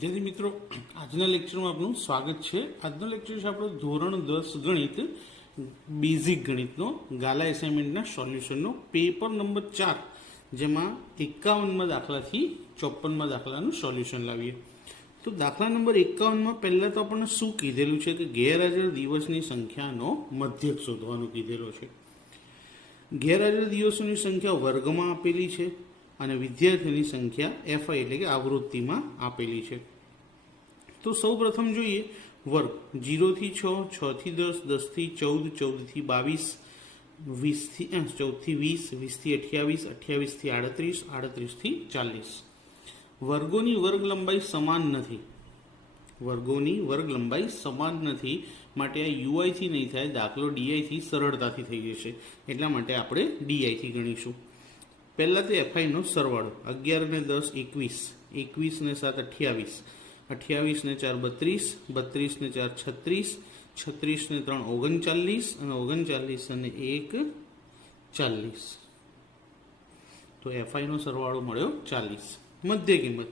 विद्यार्थी मित्रों આજના લેक्चરમાં આપનું સ્વાગત છે। આજનો લેક્ચર છે આપણો ધોરણ 10 ગણિત બેઝિક ગણિતનો ગાલા એસાઇનમેન્ટના સોલ્યુશનનો પેપર નંબર 4 જેમાં 51માં દાખલાથી 54માં દાખલાનું સોલ્યુશન લાવીએ। તો દાખલા નંબર 51માં પહેલા તો આપણને શું કીધેલું છે કે ગેરહાજર દિવસની સંખ્યાનો મધ્યક શોધવાનું કીધેલો છે। ગેરહાજર દિવસોની સંખ્યા વર્ગમાં આપેલી છે અને વિદ્યાર્થીઓની સંખ્યા એફઆઈ એટલે કે આવૃત્તિમાં આપેલી છે। તો સૌ પ્રથમ જોઈએ વર્ગ 0 થી 6, 6 થી 10, 10 થી 14, 14 થી 22, 20 થી 14 થી 20, 20 થી 28, 28 થી 38, 38 થી 40। વર્ગોની વર્ગ લંબાઈ સમાન નથી, વર્ગોની વર્ગ લંબાઈ સમાન નથી માટે આ યુઆઈ થી નહીં થાય, દાખલો ડીઆઈ થી સરળતાથી થઈ જશે, એટલા માટે આપણે ડીઆઈ થી ગણીશું। પહેલા તો એફઆઈનો સરવાળો 11 ને 10 21, 21 ને 7 28, 28 ને 4 32, 32 ને 4 36, 36 ને 3 39 અને 39 અને 1 40। તો એફઆઈનો સરવાળો મળ્યો 40। મધ્ય કિંમત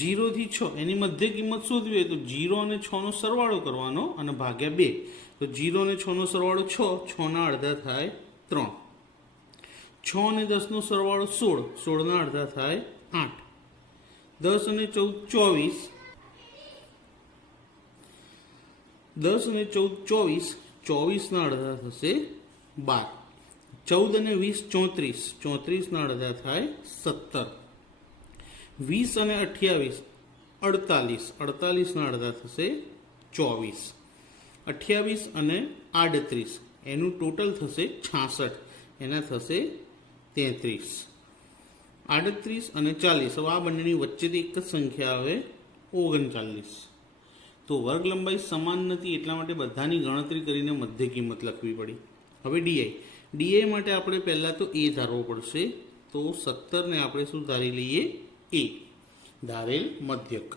0 થી 6 એની મધ્ય કિંમત શોધવી હોય તો 0 અને 6 નો સરવાળો કરવાનો અને ભાગ્યા 2। તો 0 અને 6 નો સરવાળો 6, 6 ના અડધા થાય 3। 6 અને 10 નો સરવાળો 16, 16 ના અડધા થાય 8। 10 અને 14 24, 10 અને 14 24, 24 ના અડધા થશે 12। 14 અને 20 34, 34 ના અડધા થાય 17। 20 અને 28 48, 48 ના અડધા થશે 24। 28 અને 38 એનું ટોટલ થશે 66, એના થશે 33। 38 અને 40 હવે આ બંનેની વચ્ચેથી એક જ સંખ્યા આવે 39। તો વર્ગ લંબાઈ સમાન નથી એટલા માટે બધાની ગણતરી કરીને મધ્ય કિંમત લખવી પડી। હવે ડીઆઈ માટે આપણે પહેલાં તો એ ધારવો પડશે। તો 17 ને આપણે શું ધારી લઈએ? એ ધારેલ મધ્યક।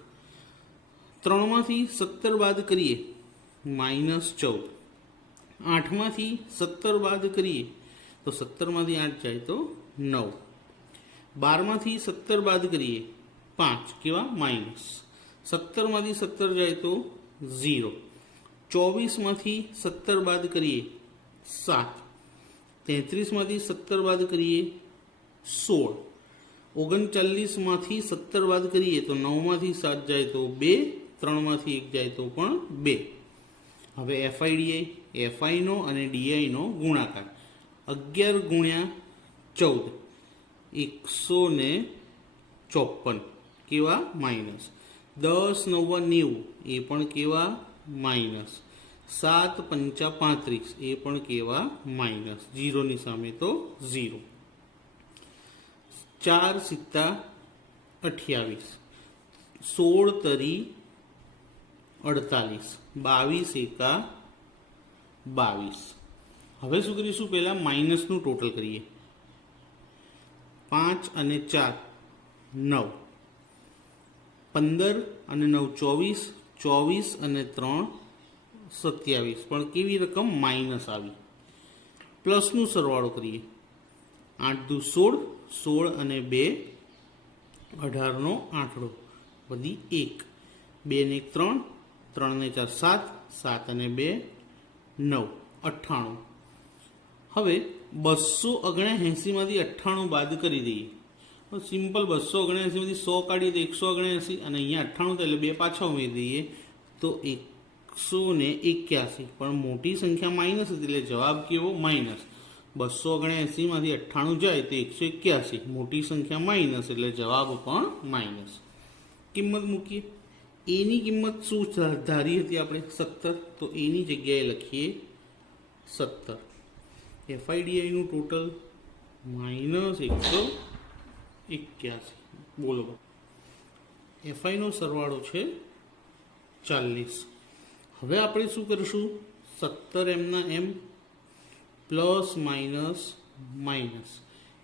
3 માંથી 17 બાદ કરીએ -14, 8 માંથી 17 બાદ કરીએ તો 17 માંથી 8 જાય તો 9, 12 માંથી 17 બાદ કરીએ 5 કેવા માઇનસ, 17 માંથી 17 જાય તો 0, 24 માંથી 17 બાદ કરીએ 7, 33 માંથી 17 બાદ કરીએ 16, 39 માંથી 17 બાદ કરીએ તો 9 માંથી 7 જાય તો 2, 3 માંથી 1 જાય તો પણ 2। હવે એફઆઈ નો અને ડીઆઈ નો ગુણાકાર 11 ગુણ્યા 14 154 કેવા માઇનસ, 10 9 90 એ પણ કેવા માઇનસ, 7 5 35 એ પણ કેવા માઇનસ, 0 ની સામે તો 0। 4 સિત્તા 28, 16 તરી 48, 22 એકા 22। હવે શું કરીશું? પહેલા માઇનસનું ટોટલ કરીએ। 5 અને 4 9, 15 અને 9 24, 24 અને 3 27 પણ કેવી રકમ? માઇનસ આવી। પ્લસનું સરવાળો કરીએ 8 દુ 16, 16 અને 2 18 નો આંકડો વધી 1, 2 ને 1 3, 3 ને 4 7, 7 અને 2 9 98। હવે 279 માંથી 98 બાદ કરી દઈએ। સિમ્પલ 279 માંથી 100 કાઢીએ તો 179 અને અહીંયા 98 એટલે 2 પાછા ઉમેરી દઈએ તો 181। પણ મોટી સંખ્યા માઇનસ હતી એટલે જવાબ કેવો? માઇનસ। 279 માંથી 98 જાય તો 181, મોટી સંખ્યા માઇનસ એટલે જવાબ પણ માઇનસ। કિંમત મૂકીએ। એની કિંમત શું ધારી હતી આપણે? 17, તો એની જગ્યાએ લખીએ 17। એફઆઈડીઆઈનું ટોટલ -181। બોલો, એફઆઈનો સરવાળો છે 40। હવે આપણે શું કરીશું? 17 એમના એમ પ્લસ માઇનસ માઇનસ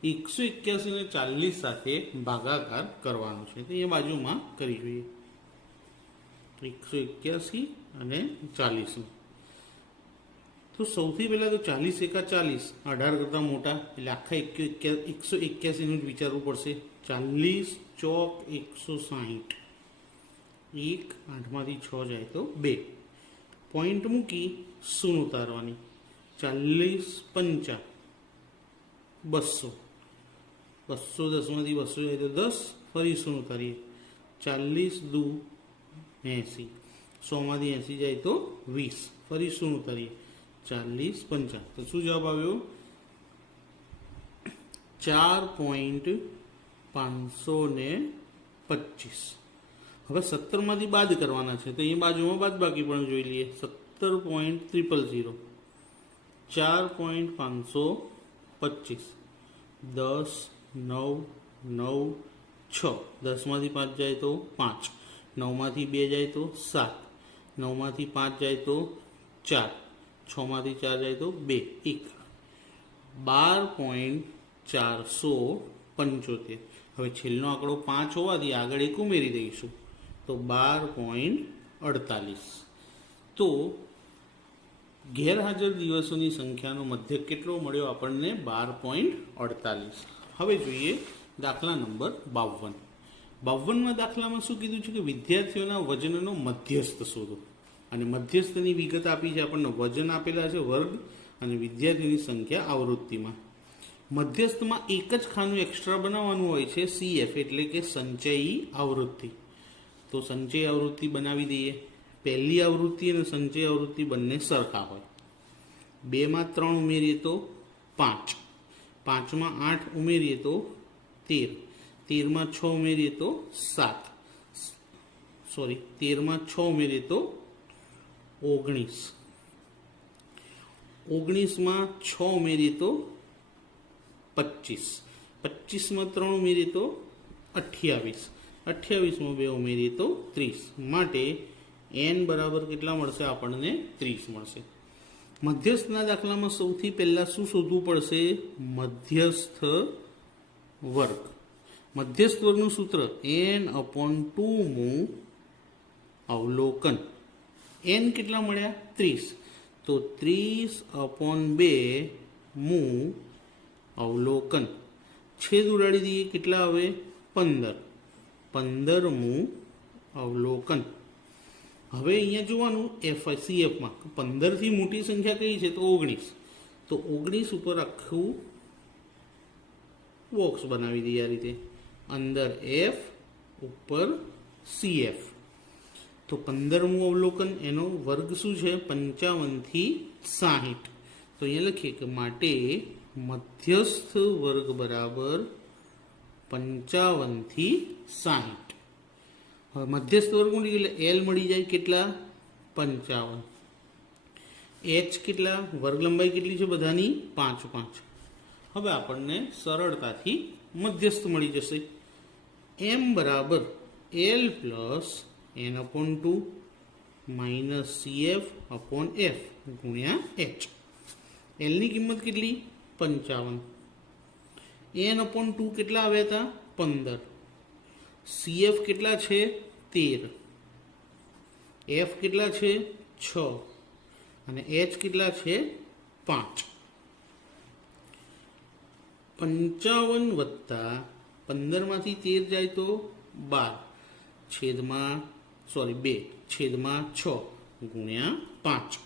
181 ને 40 સાથે ભાગાકાર કરવાનો છે, તો એ બાજુમાં કરી જોઈએ। 181 અને 40। તો સૌથી પહેલાં તો 40 એકા 40, 18 કરતાં મોટા એટલે આખા 181નું જ વિચારવું પડશે। 40 ચોક 160, 1, 8માંથી 6 જાય તો 2. પોઈન્ટ મૂકી શૂન્ય ઉતારવાની. 40 5 200. 210માંથી 200 જાય તો 10, ફરી શૂન્ય ઉતારીએ. 40 2 80. 100માંથી 80 જાય તો 20, ફરી શૂન્ય ઉતારીએ. 40 5. તો શું જવાબ આવ્યો? 4.525. હવે 17માંથી બાદ કરવાના છે, તો એ બાજુમાં બાદ બાકી પણ જોઈ લઈએ. 17.000. 4.525. 10 9 9 6. 10માંથી 5 જાય તો 5. 9માંથી 2 જાય તો 7. 9માંથી 5 જાય તો 4. 6માંથી 4 જાય તો 2 1. 12.475. હવે છેલ્લો આંકડો 5 હોવાથી આગળ 1 ઉમેરી દઈશું, તો 12.48. તો ગેરહાજર દિવસોની સંખ્યાનો મધ્યક કેટલો મળ્યો આપણને? 12.48. હવે જોઈએ દાખલા નંબર 52. 52માં દાખલામાં શું કીધું છે કે વિદ્યાર્થીઓના વજનનો મધ્યસ્થ શોધો. અને મધ્યસ્થની વિગત આપી છે આપણને. વજન આપેલા છે વર્ગ અને વિદ્યાર્થીની સંખ્યા આવૃત્તિમાં. મધ્યસ્થમાં એક જ ખાનું એક્સ્ટ્રા બનાવવાનું હોય છે, CF એટલે કે સંચયી આવૃત્તિ. તો સંચય આવૃત્તિ બનાવી દઈએ. પહેલી આવૃત્તિ અને સંચય આવૃત્તિ બંને સરખા હોય. 2માં 3 ઉમેરીએ તો 5. 5માં 8 ઉમેરીએ તો 13. 13માં 6 ઉમેરીએ તો 7. 13માં 6 ઉમેરીએ તો 19. 19માં 6 ઉમેરીએ તો 25. 25માં 3 ઉમેરીએ તો 28. 28માં 2 ઉમેરીએ તો 30. માટે n બરાબર કેટલા મળશે આપણને? 30 મળશે. મધ્યસ્થના દાખલામાં સૌથી પહેલાં શું શોધવું પડશે? મધ્યસ્થ વર્ગ. મધ્યસ્થ વર્ગનું સૂત્ર n/2 મું અવલોકન. n કેટલા મળ્યા? 30. તો 30/2 મું અવલોકન. છેદ ઉડાડી દઈએ. કેટલા આવે? 15. 15 મું અવલોકન. હવે અહીંયા જોવાનું CFમાં 15થી મોટી સંખ્યા કઈ છે? તો 19. તો 19 ઉપર આખું બોક્સ બનાવી દઈએ આ રીતે. અંદર F, ઉપર CF. તો 15મું અવલોકન, એનો વર્ગ શું છે? 55થી 60. તો અહીંયા લખીએ કે માટે મધ્યસ્થ વર્ગ બરાબર 55થી 60. હવે મધ્યસ્થ વર્ગ મળી ગયું એટલે L મળી જાય. કેટલા? 55. H કેટલા? વર્ગ લંબાઈ કેટલી છે બધાની? 5 5. હવે આપણને સરળતાથી મધ્યસ્થ મળી જશે. M બરાબર L plus n/2 minus CF/F ગુણ્યા H. Lની કિંમત કેટલી? 55. n/2 કેટલા આવ્યા હતા? 15. CF કેટલા છે? 13. F કેટલા છે? 6. અને H કેટલા છે? 5. 55 વત્તા 15માંથી 13 જાય તો 12 છેદમાં 2 છેદમાં 6 ગુણ્યા 5.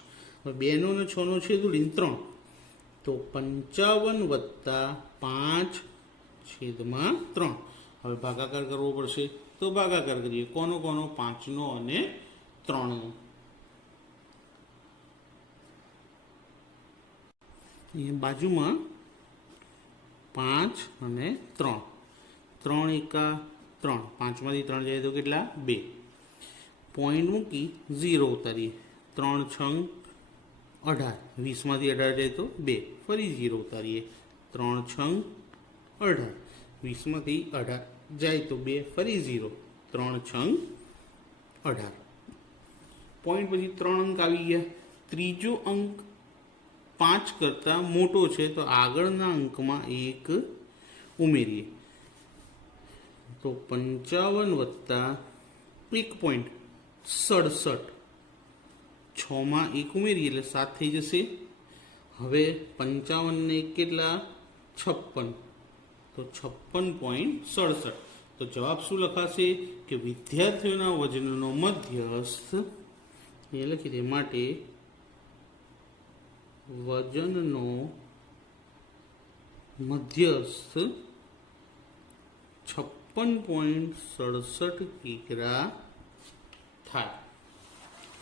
હવે 2નો અને 6નો છેદ ઉડીને 3. તો 55 વત્તા 5 છેદમાં 3. હવે ભાગાકાર કરવો પડશે. તો ભાગાકાર કરીએ. કોનો? 5નો અને 3નો. અહીંયા બાજુમાં 5 અને 3. 3 એકા 3. 5માંથી 3 જાય તો કેટલા? 2. પોઈન્ટ મૂકી 0 ઉતારીએ. 3 6 18. 20માંથી 18 જાય તો 2, ફરી 0 ઉતારીએ. 3 6 18. 20માંથી 18 જાય તો 2, ફરી 0. 3 6 18. પોઈન્ટ પછી 3 અંક આવી ગયા. ત્રીજો અંક 5 કરતાં મોટો છે, તો આગળના અંકમાં 1 ઉમેરીએ. તો 55 વત્તા 1.67. 6માં 1 ઉમેરીએ એટલે 7 થઈ જશે. હવે 55 ને કેટલા? 56. તો 56.67. તો જવાબ શું લખાશે કે વિદ્યાર્થીઓના વજનનો મધ્યસ્થ એ લખી દે માટે વજનનો મધ્યસ્થ 56.67 કિગ્રા થાય.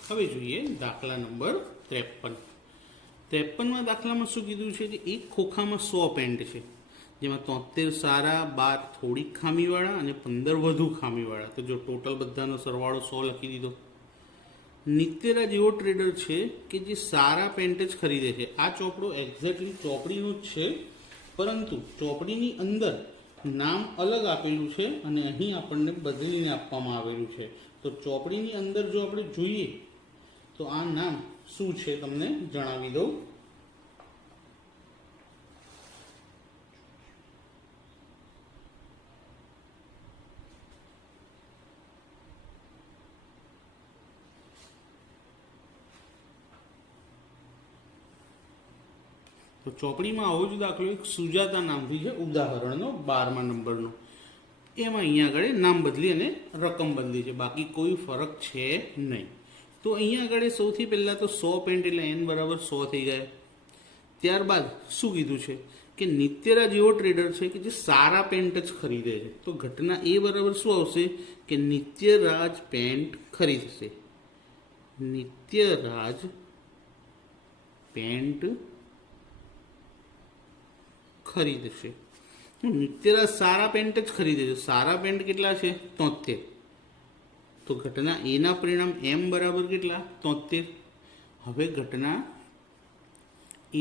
હવે જોઈએ દાખલા નંબર 53. 53માં દાખલામાં શું કીધું છે કે એક ખોખામાં 100 પેન્ટ છે, જેમાં 73 સારા, 12 થોડીક ખામીવાળા અને 15 વધુ ખામીવાળા. તો જો ટોટલ બધાનો સરવાળો 100 લખી દીધો. નિત્યરાજ એવો ટ્રેડર છે કે જે સારા પેન્ટ જ ખરીદે છે. આ ચોપડો એક્ઝેક્ટલી ચોપડીનો જ છે, પરંતુ ચોપડીની અંદર નામ અલગ આપેલું છે અને અહીં આપણને બદલીને આપવામાં આવેલું છે. તો ચોપડીની અંદર જો આપણે જોઈએ તો આ નામ શું છે તમને જણાવી દઉં. તો ચોપડીમાં આવો જ દાખલો એક સુજાતા નામથી છે, ઉદાહરણનો 12મા નંબરનો. એમાં અહીંયા આગળ નામ બદલી અને રકમ બદલી છે, બાકી કોઈ ફરક છે નહીં. તો અહીંયા આગળ સૌથી પહેલાં તો 100 પેન્ટ એટલે n બરાબર 100 થઈ ગયા. ત્યારબાદ શું કીધું છે કે નિત્યરાજ એવો ટ્રેડર છે કે જે સારા પેન્ટ જ ખરીદે છે. તો ઘટના એ બરાબર શું આવશે કે નિત્યરાજ પેન્ટ ખરીદશે. નિત્યરાજ પેન્ટ ખરીદશે. નિત્યરાજ સારા પેન્ટ જ ખરીદે છે. સારા પેન્ટ કેટલા છે? 73. તો ઘટના એના પરિણામ m બરાબર કેટલા? 73. હવે ઘટના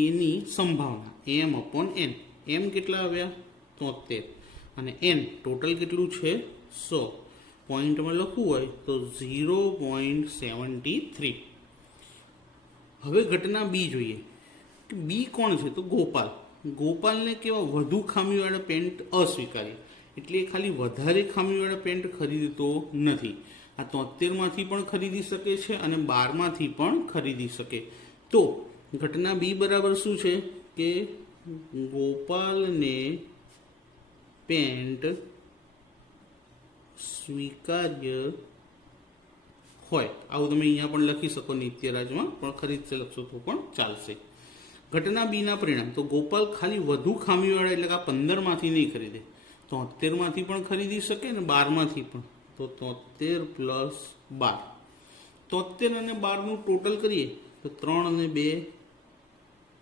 એની સંભાવના m/n. m કેટલા આવ્યા? 73 અને n ટોટલ કેટલું છે? 100. પોઈન્ટમાં લખવું હોય તો 0.73. હવે ઘટના બી જોઈએ કે બી કોણ છે? તો ગોપાલ. ગોપાલને કેવા વધુ ખામીવાળા પેન્ટ અસ્વીકાર્ય, એટલે એ ખાલી વધારે ખામીવાળા પેન્ટ ખરીદતો નથી. આ 73માંથી પણ ખરીદી શકે છે અને 12માંથી પણ ખરીદી શકે. તો ઘટના બી બરાબર શું છે કે ગોપાલને પેન્ટ સ્વીકાર્ય હોય. આવું તમે અહીંયા પણ લખી શકો, નિત્યરાજમાં પણ ખરીદશે લખશો તો પણ ચાલશે. ઘટના બીના પરિણામ તો ગોપાલ ખાલી વધુ ખામીવાળા એટલે કે આ 15માંથી નહીં ખરીદે, 73માંથી પણ ખરીદી શકે ને 12માંથી પણ. તો 73 + 12. 73 અને 12નું ટોટલ કરીએ તો 3 અને 2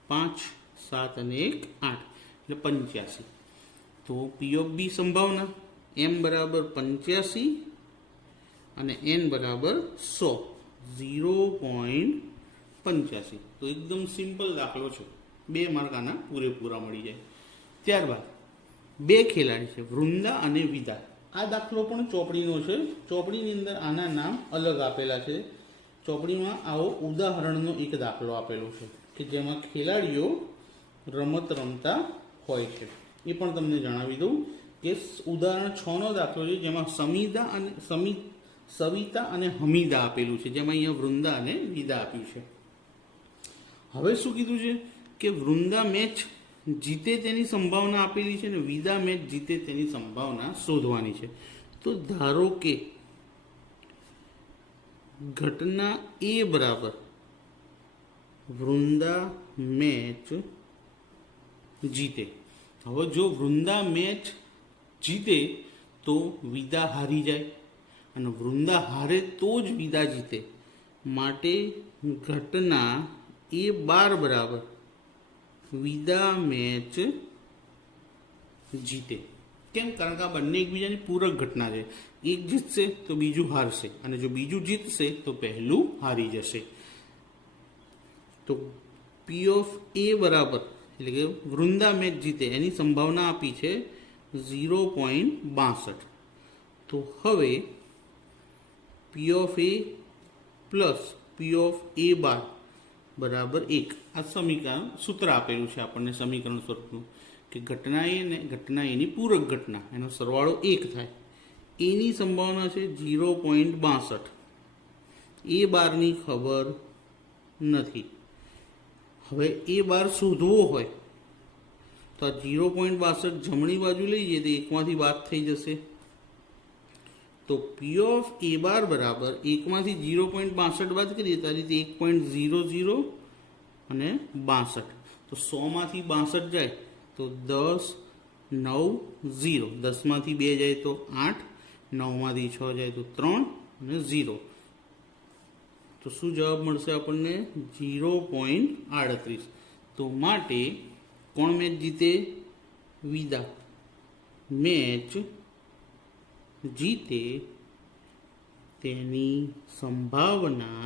5, 7 અને 1 8 એટલે 85. તો P ઓફ બી સંભાવના m બરાબર 85 અને n બરાબર 100. 0.85. તો એકદમ સિમ્પલ દાખલો છે. 2 માર્ક આના પૂરેપૂરા મળી જાય. ત્યારબાદ 2 ખેલાડી છે, વૃંદા અને વિદા. આ દાખલો પણ ચોપડીનો છે. ચોપડીની અંદર આના નામ અલગ આપેલા છે. ચોપડીમાં આવો ઉદાહરણનો એક દાખલો આપેલો છે કે જેમાં ખેલાડીઓ રમત રમતા હોય છે. એ પણ તમને જણાવી દઉં કે ઉદાહરણ 6નો દાખલો છે, જેમાં સવિતા અને હમીદા આપેલું છે, જેમાં અહીંયા વૃંદા અને વિદા આપ્યું છે. હવે શું કીધું છે કે વૃંદા મેચ જીતે તેની સંભાવના આપેલી છે અને વિદા મેચ જીતે તેની સંભાવના શોધવાની છે. તો ધારો કે ઘટના એ બરાબર વૃંદા મેચ જીતે. હવે જો વૃંદા મેચ જીતે તો વિદા હારી જાય અને વૃંદા હારે તો જ વિદા જીતે. માટે ઘટના A12 બરાબર વિદા મેચ જીતે. કેમ? કારણ કે આ બંને એકબીજાની પૂરક ઘટના છે. એક જીતશે તો બીજું હારશે અને જો બીજું જીતશે તો પહેલું હારી જશે. તો P ઓફ A બરાબર એટલે કે વૃંદા મેચ જીતે એની સંભાવના આપી છે 0.62. તો હવે P of A plus P of A12 બરાબર 1. આ સમીકરણ સૂત્ર આપેલું છે આપણને સમીકરણ સ્વરૂપનું કે ઘટના એ ને ઘટના એની પૂરક ઘટના એનો સરવાળો 1 થાય. એની સંભાવના છે 0.62. A12ની ખબર નથી. હવે A12 શોધવો હોય તો આ 0.62 જમણી બાજુ લઈ જઈએ તો 1માંથી બાદ થઈ જશે. તો પી ઓફ એ બાર બરાબર એકમાંથી 0.62 બાદ કરીએ તો આ રીતે 1.00 અને 62. તો 100માંથી 62 જાય તો 10, 9, 0. 10માંથી 2 જાય તો 8, 9માંથી 6 જાય તો 3 અને 0. તો શું જવાબ મળશે આપણને? 0.38. તો માટે કોણ મેચ જીતે? વિદા મેચ જીતે તેની સંભાવના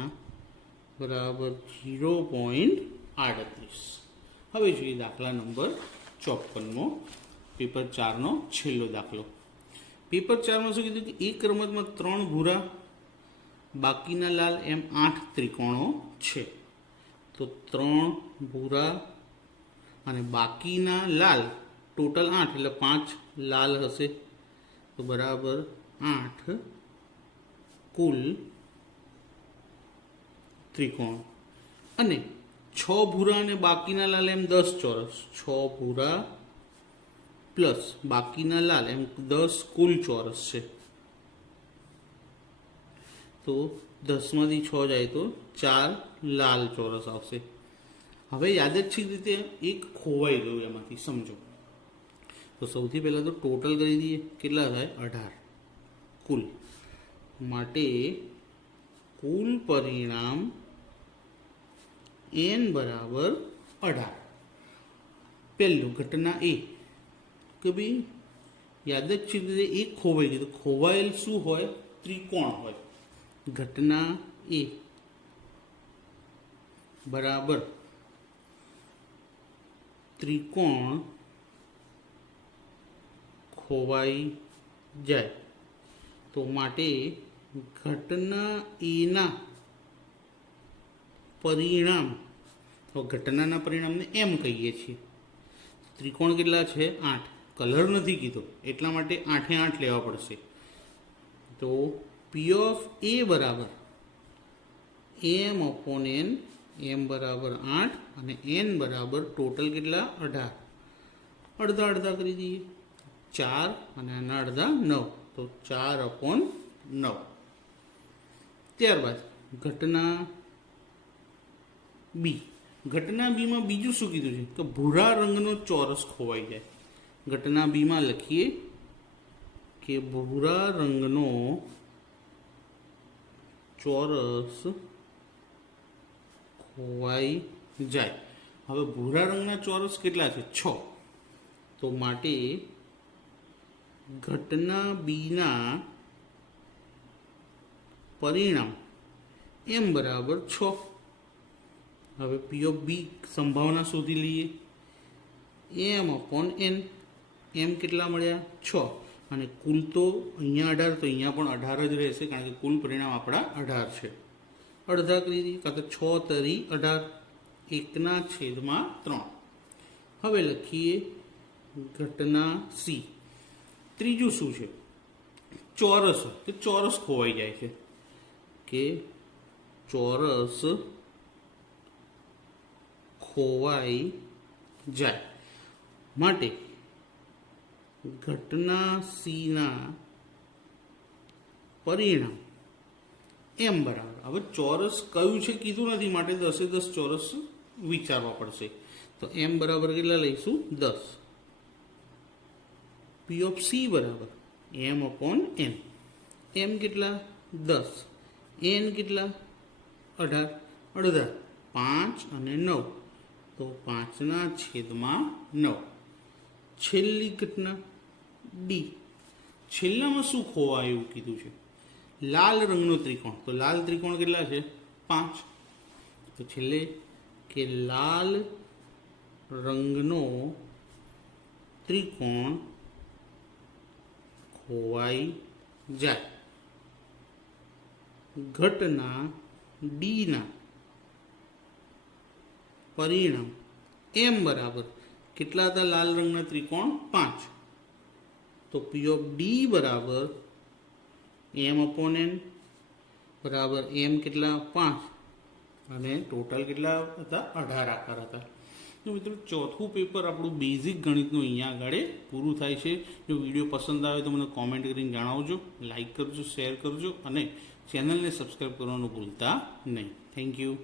બરાબર 0.38. હવે જોઈએ દાખલા નંબર 54 પેપર 4નો છેલ્લો દાખલો. પેપર 4માં શું કીધું કે એક રમતમાં 3 ભૂરા બાકીના લાલ એમ 8 ત્રિકોણો છે. તો 3 ભૂરા અને બાકીના લાલ ટોટલ 8 એટલે 5 લાલ હશે. તો બરાબર 8 કુલ ત્રિકોણ. અને 6 ભૂરા અને બાકીના લાલ એમ 10 ચોરસ. 6 ભૂરા પ્લસ બાકીના લાલ એમ 10 કુલ ચોરસ છે. તો 10માંથી 6 જાય તો 4 લાલ ચોરસ આવશે. હવે યાદચ્છિક રીતે એક ખોવાઈ ગયું એમાંથી, સમજો. તો સૌથી પહેલાં તો ટોટલ કરી દઈએ. કેટલા થાય? 18 કુલ. માટે કુલ પરિણામ n બરાબર 18. પહેલું ઘટના એ કે ભાઈ યાદચ્છિક રીતે એક ખોવાઈ ગયું. તો ખોવાયેલ શું હોય? ત્રિકોણ હોય. ઘટના એ બરાબર ત્રિકોણ ખોવાઈ જાય. તો માટે ઘટના એના પરિણામ, તો ઘટનાના પરિણામને એમ કહીએ છીએ. ત્રિકોણ કેટલા છે? 8. કલર નથી કીધો એટલા માટે 8 એ 8 લેવા પડશે. તો પી ઓફ એ બરાબર m અપોન n. m બરાબર 8 અને n બરાબર ટોટલ કેટલા? 18. અડધા અડધા કરી દઈએ. 4 અને આના અડધા 9. તો 4 અપોન 9. ત્યારબાદ ઘટના બી. ઘટના બીમાં બીજું શું કીધું છે? તો ભૂરા રંગનો ચોરસ ખોવાઈ જાય. ઘટના બીમાં લખીએ કે ભૂરા રંગનો ચોરસ ખોવાઈ જાય. હવે ભૂરા રંગના ચોરસ કેટલા છે? 6. તો માટે ઘટના બીના પરિણામ m બરાબર 6. હવે પી ઓફ બી સંભાવના શોધી લઈએ. m upon n. m કેટલા મળ્યા? 6. અને કુલ તો અહીંયા 18, તો અહીંયા પણ 18 જ રહેશે કારણ કે કુલ પરિણામ આપણા 18 છે. અડધા કરી દઈએ, કાં તો 6 તરી 18, 1/3. હવે લખીએ ઘટના સી. ત્રીજું શું છે? ચોરસ. તો ચોરસ ખોવાઈ જાય છે કે ચોરસ ખોવાઈ જાય. માટે ઘટના સીના પરિણામ એમ બરાબર, હવે ચોરસ કયું છે કીધું નથી માટે 10 ચોરસ વિચારવા પડશે. તો એમ બરાબર કેટલા લઈશું? 10. પી ઓફ સી બરાબર એમ અપોન એન. એમ કેટલા? 10. એન કેટલા? 18. અડધા 5 અને 9. તો 5/9. છેલ્લી ઘટના ડી. છેલ્લામાં શું ખોવાયું કીધું છે? લાલ રંગનો ત્રિકોણ. તો લાલ ત્રિકોણ કેટલા છે? 5. તો છેલ્લે કે લાલ રંગનો ત્રિકોણ ખોવાઈ જાય. ઘટના ડીના પરિણામ એમ બરાબર કેટલા હતા? લાલ રંગના ત્રિકોણ 5. તો પી ઓફ ડી બરાબર એમ અપોન એન બરાબર એમ કેટલા? 5 અને ટોટલ કેટલા હતા? 18 આકાર હતા. તો મિત્રો ચોથું પેપર આપણું બેઝિક ગણિતનું અહીંયા આગળ પૂરું થાય છે. જો વિડીયો પસંદ આવે તો મને કોમેન્ટ કરીને જણાવજો, લાઇક કરજો, શેર કરજો અને ચેનલને સબસ્ક્રાઈબ કરવાનું ભૂલતા નહીં. Thank you.